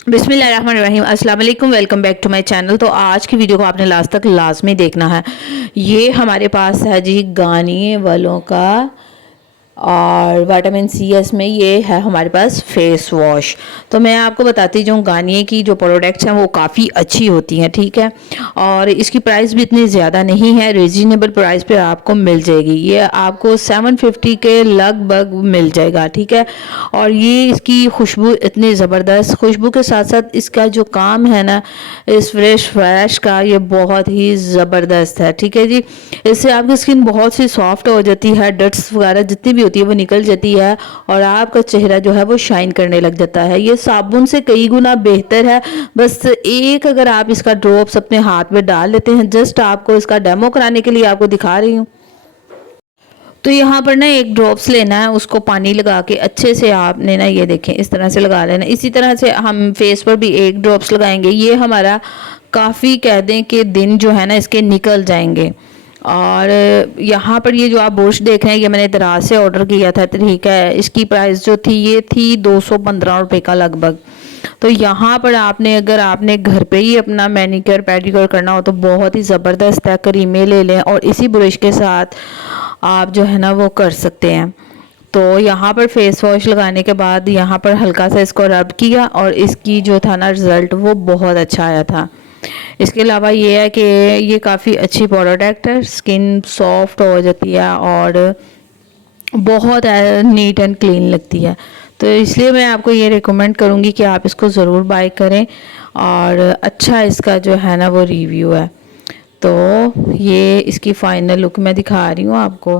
बिस्मिल्लाहिर्रहमानिर्रहीम, अस्सलाम वालेकुम। Welcome back to my channel. तो आज की वीडियो को आपने लास्ट तक लाजमी देखना है। ये हमारे पास है जी गार्नियर वालों का और विटामिन सी एस में ये है हमारे पास फेस वॉश। तो मैं आपको बताती जाऊँ, गार्नियर की जो प्रोडक्ट्स हैं वो काफ़ी अच्छी होती हैं, ठीक है। और इसकी प्राइस भी इतनी ज़्यादा नहीं है, रिजनेबल प्राइस पे आपको मिल जाएगी। ये आपको 750 के लगभग मिल जाएगा, ठीक है। और ये इसकी खुशबू इतनी ज़बरदस्त, खुशबू के साथ साथ इसका जो काम है ना, इस फ्रेश का, ये बहुत ही ज़बरदस्त है, ठीक है जी। इससे आपकी स्किन बहुत सी सॉफ्ट हो जाती है, डस्ट्स वगैरह जितनी भी होती है वो निकल जाती है और आपका चेहरा जो है वो शाइन करने लग जाता है। ये साबुन से कई गुना बेहतर है। बस एक अगर आप इसका ड्रॉप्स अपने हाथ में डाल लेते हैं, जस्ट आपको इसका डेमो कराने के लिए आपको दिखा रही हूँ। तो यहाँ पर ना एक ड्रॉप्स लेना है, उसको पानी लगा के अच्छे से आपने ना, ये देखें इस तरह से लगा लेना। इसी तरह से हम फेस पर भी एक ड्रॉप्स लगाएंगे। ये हमारा काफ़ी कह दें कि दिन जो है ना इसके निकल जाएंगे। और यहाँ पर ये जो आप बुरश देख रहे हैं, ये मैंने दराज से ऑर्डर किया था, ठीक है। इसकी प्राइस जो थी ये थी 215 रुपये का लगभग। तो यहाँ पर आपने अगर आपने घर पे ही अपना मैनिक्योर पेडिक्योर करना हो तो बहुत ही ज़बरदस्त है, क्रीमें ले लें और इसी ब्रश के साथ आप जो है ना वो कर सकते हैं। तो यहाँ पर फेस वॉश लगाने के बाद यहाँ पर हल्का सा इसको रब किया और इसकी जो था ना रिज़ल्ट वो बहुत अच्छा आया था। इसके अलावा ये है कि ये काफ़ी अच्छी प्रोडक्ट है, स्किन सॉफ्ट हो जाती है और बहुत नीट एंड क्लीन लगती है। तो इसलिए मैं आपको ये रिकमेंड करूँगी कि आप इसको ज़रूर बाय करें। और अच्छा इसका जो है ना वो रिव्यू है। तो ये इसकी फ़ाइनल लुक मैं दिखा रही हूँ आपको।